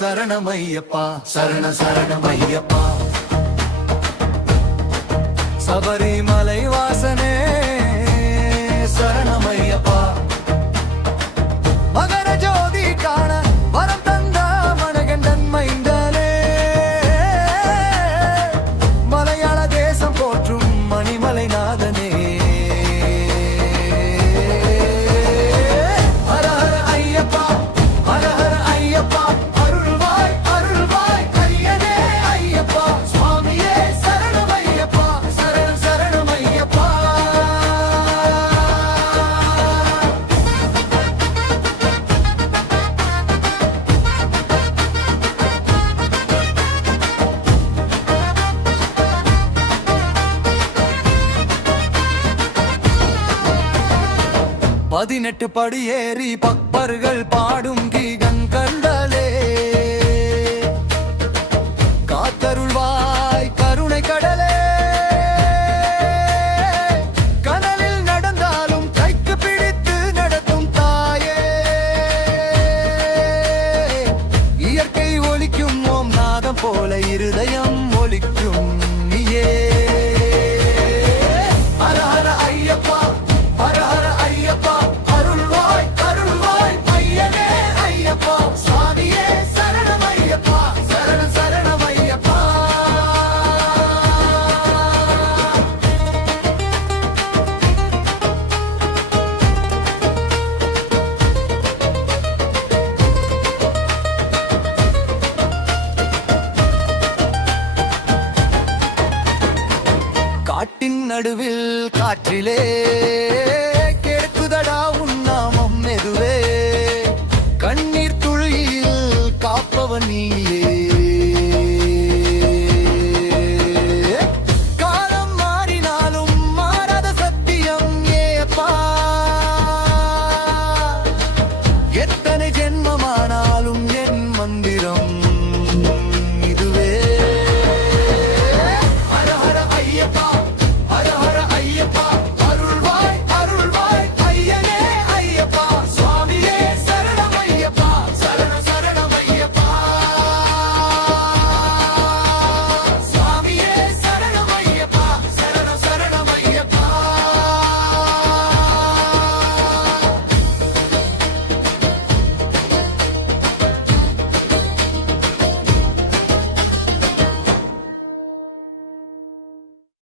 சரணமையப்பா சரண சரணமையப்பா. சபரிமலை வாசனே பதினெட்டு படி ஏறி பக்பர்கள் பாடும் கீகன் கண்டலே. காத்தருள்வாய் கருணை கடலே. கனலில் நடந்தாலும் கைக்கு பிடித்து நடத்தும் தாயே. இயற்கை ஒழிக்கும் ஓம் நாதம் போல இருதய நடுவில் காற்றிலே கேட்குதடா உன்னாமம் மெதுவே. கண்ணீர் துளியில் காப்பவன் நீயே. எத்தனை ஜென்மமானாலும் என் மந்திரம்